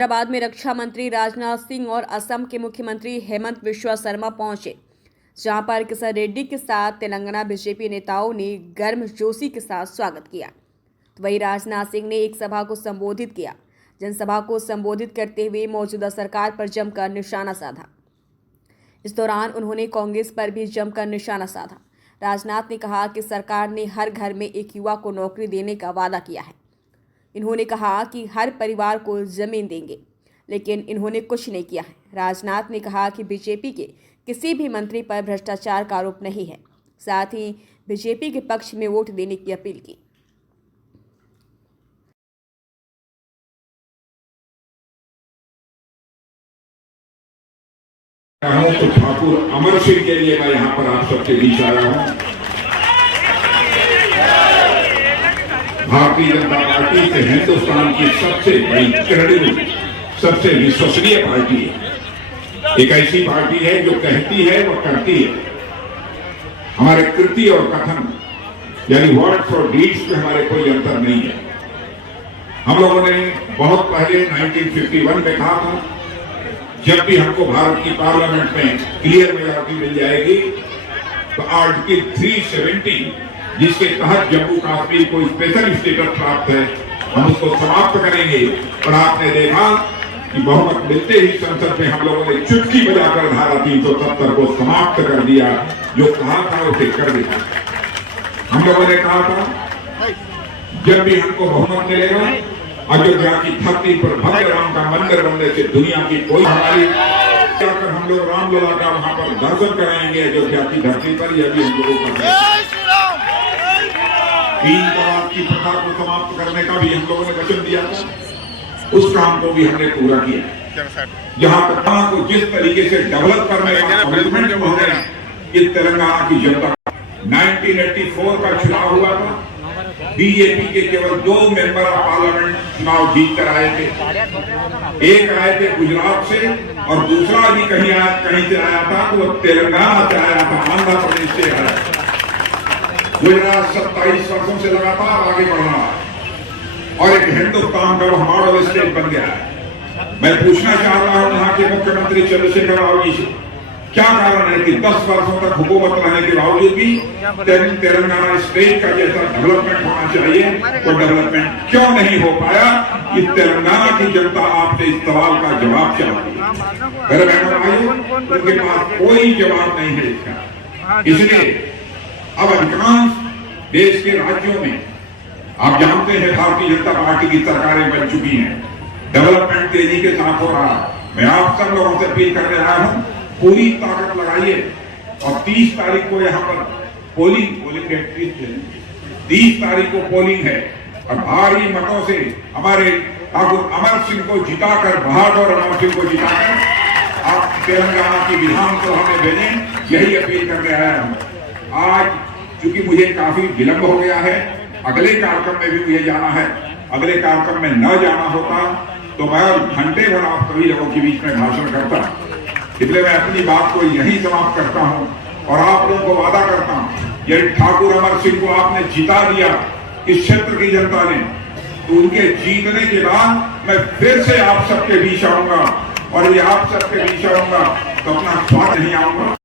हैदराबाद में रक्षा मंत्री राजनाथ सिंह और असम के मुख्यमंत्री हेमंत बिश्वा शर्मा पहुंचे, जहां पर किशन रेड्डी के साथ तेलंगाना बीजेपी नेताओं ने गर्मजोशी के साथ स्वागत किया। तो वहीं राजनाथ सिंह ने एक सभा को संबोधित किया। जनसभा को संबोधित करते हुए मौजूदा सरकार पर जमकर निशाना साधा। इस दौरान उन्होंने कांग्रेस पर भी जमकर निशाना साधा। राजनाथ ने कहा कि सरकार ने हर घर में एक युवा को नौकरी देने का वादा किया है। इन्होंने कहा कि हर परिवार को जमीन देंगे, लेकिन इन्होंने कुछ नहीं किया है। राजनाथ ने कहा कि बीजेपी के किसी भी मंत्री पर भ्रष्टाचार का आरोप नहीं है। साथ ही बीजेपी के पक्ष में वोट देने की अपील की। तो ठाकुर अमर सिंह के लिए मैं यहाँ पर आप सबके बीच आया हूँ। भारतीय जनता पार्टी से हिंदुस्तान की सबसे बड़ी क्रेडिबल, सबसे विश्वसनीय पार्टी है। एक ऐसी पार्टी है जो कहती है वो करती है। हमारे कृति और कथन यानी वर्ड्स और डीड्स में हमारे कोई अंतर नहीं है। हम लोगों ने बहुत पहले 1951 में कहा था, जब भी हमको भारत की पार्लियामेंट में क्लियर मेजॉरिटी मिल जाएगी तो आर्टिकल 370 जिसके तहत जम्मू कश्मीर को स्पेशल स्टेटस प्राप्त है, हम उसको समाप्त करेंगे। और आपने देखा कि बहुमत मिलते ही संसद में हम लोगों ने चुटकी बजाकर धारा 370 को समाप्त कर दिया। जो कहा था उसे कर दिया। हम लोगों ने कहा था जब भी हमको बहुमत मिलेगा, अयोध्या की धरती पर भव्य राम का मंदिर बनने से दुनिया की कोई हमारी जाकर हम लोग रामलला का वहां पर दर्शन कराएंगे अयोध्या की धरती पर। यह भी हम लोगों का तीन तलाक की प्रथा को समाप्त करने का भी हम लोगों ने वचन दिया था। उस काम को भी हमने पूरा किया। जहां प्रथा को जिस तरीके से डेवलप करने का कमिटमेंट हो गया, इस तेलंगाना की जनता 1984 का चुनाव हुआ था। बीजेपी के केवल 2 मेंबर ऑफ पार्लियामेंट चुनाव जीत कर आए थे। एक आए थे गुजरात से और दूसरा भी कहीं से आया था, तो तेलंगाना से आया था, आंध्र प्रदेश से आया था। गुजरात 27 वर्षों से लगातार आगे बढ़ रहा है और एक हिंदुस्तान का मॉडल स्टेट बन गया है। मैं पूछना चाहता हूं यहाँ के मुख्यमंत्री चंद्रशेखर राव जी से, क्या कारण है कि 10 वर्षों तक हुकूमत रहने के बावजूद भी तेलंगाना स्टेट का जैसा डेवलपमेंट होना चाहिए वो डेवलपमेंट क्यों नहीं हो पाया? कि तेलंगाना की जनता आपसे इस सवाल का जवाब चाहती है। मेरे बहनों भाइयों, उनके पास कोई जवाब नहीं है इसका। इसलिए अब अधिकांश देश के राज्यों में आप जानते हैं भारतीय जनता पार्टी की सरकारें बन चुकी हैं। डेवलपमेंट तेजी के साथ हो रहा है। मैं आप सब लोगों से अपील करने रहा हूं, पूरी ताकत लगाइए और 30 तारीख को यहाँ पर पोलिंग है। 30 तारीख को पोलिंग है और भारी मतों से हमारे ठाकुर अमर सिंह को जिताकर, बहादुर अमर सिंह को जिताकर आप तेलंगाना की विधानसभा में भेजें, यही अपील करने आया हूँ। आज चूंकि मुझे काफी विलंब हो गया है, अगले कार्यक्रम में भी मुझे जाना है। अगले कार्यक्रम में न जाना होता तो मैं घंटे भर आप सभी लोगों के बीच में भाषण करता। इसलिए मैं अपनी बात को यही समाप्त करता हूं और आप लोगों को वादा करता हूं, यदि ठाकुर अमर सिंह को आपने जिता दिया इस क्षेत्र की जनता ने, तो उनके जीतने के बाद मैं फिर से आप सबके बीच आऊंगा और यदि आप सबके बीच आऊंगा तो अपना स्वागत नहीं आऊंगा।